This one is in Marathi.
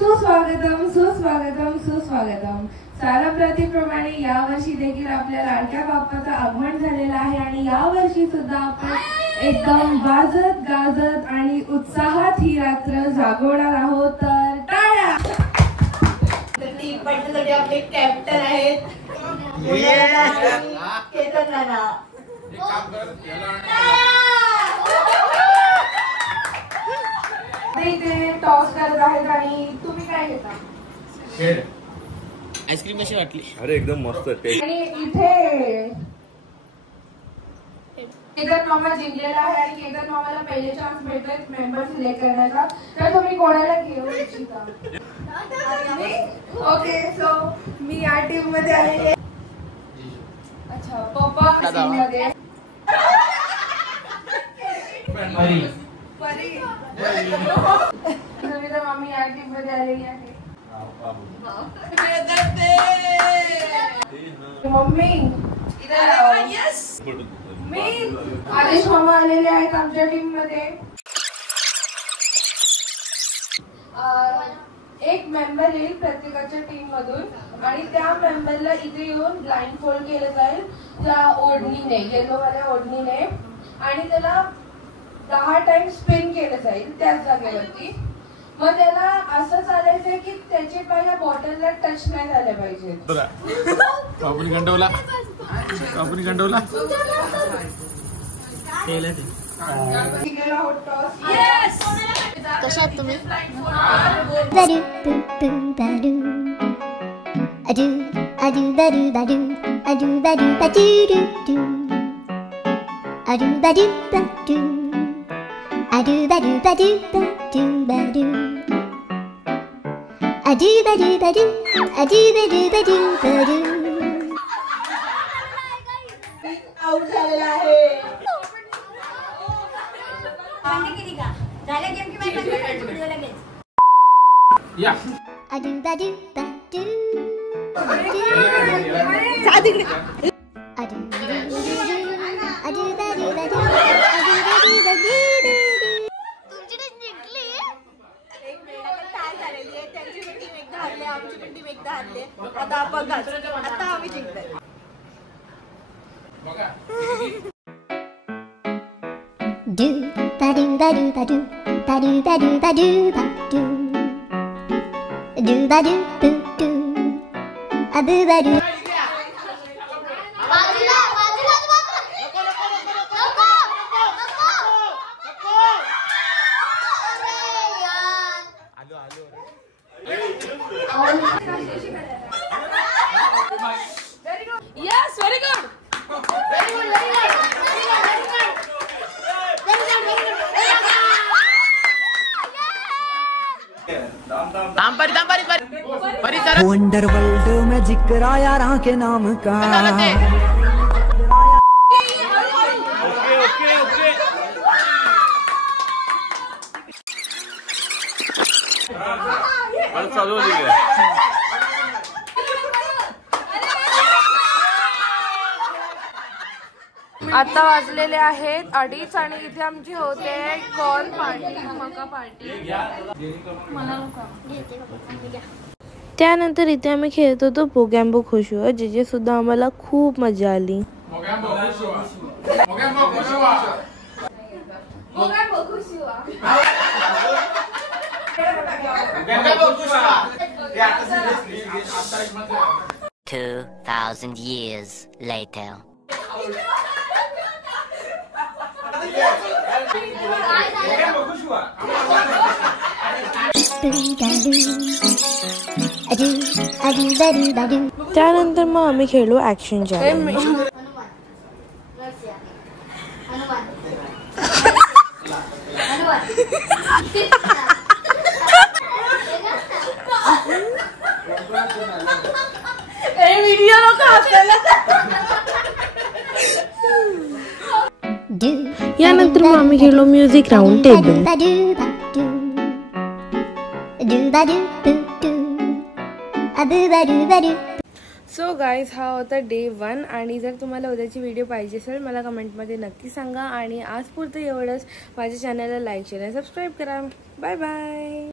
सुस्वागतम सुस्वागतम सुस्वागतम। सालाप्रतीप्रमाणे यावर्षी देखील आपल्या लाडक्या बाप्पाचं आगमन झालेलं आहे आणि यावर्षी सुद्धा आपण एकदम वाजत गाजत आणि उत्साहात ही रात्र जागवणार आहोत। तर टाळ्या। ती पटण्यासाठी आपले कॅप्टन आहेत केतन नाना। ते टॉस करत आहेत आणि तुम्ही काय घेता? आईस्क्रीम कशी वाटली? अरे एकदम मस्त टेस्ट। आणि इथे केतन मामा जिंकलेला आहे आणि केतन मामाला पहिले चान्स भेटतोय मेंबर सिलेक्ट करण्याचा। तर तुम्ही कोणाला घेऊ इच्छिता? ओके सो मी या टीम मध्ये आलेले। अच्छा पप्पा टीम मध्ये परी सविता मामी या टीम मध्ये आलेली आहे। मम्मी यस मी आदेश मामा आलेले आहेत आमच्या टीम मध्ये। एक मेंबर येईल प्रत्येकाच्या टीम मधून आणि त्या मेंबरला इथे येऊन ब्लाइंड फोल्ड केलं जाईल त्या ओढणीने, येलोवाल्या ओढणीने, आणि त्याला 10 टाइम स्पिन केलं जाईल त्याच जागेवरती। मग त्याला असं चालायचंय की त्याचे पाय या बॉटलला टच नाही झाले पाहिजे। बाबूनी गंडवला कशात तुम्ही? आउट झालेला आहे। या आमची पण टीम एकदा हरले। आता बघा आता आम्ही जिंकतोय। Do ba do ba do ba do ba do ba do ba do ba do do ba do do do a do ba do. Yes, very good. Very good, very good. Wonder world में जिक्र यारा के नाम का। आता वाजलेले आहेत 2:30 आणि इथे आमची होते कॉर्न पार्टी, मका पार्टी। त्यानंतर इथे आम्ही खेळत होतो मोगॅम्बो खुश हुआ, जिथे सुद्धा आम्हाला खूप मजा आली। $2,000 years later. त्यानंतर मग आम्ही खेळलो ऍक्शन चॅलेंज। यानंतर मग आम्ही खेळलो music round table. So guys हा होता डे 1 आणि जर तुम्हाला उद्याची व्हिडिओ पाहिजे असेल मला कमेंटमध्ये नक्की सांगा आणि आज पुरतं एवढंच। माझ्या चॅनलला लाईक शेअर आणि सबस्क्राईब करा। Bye bye.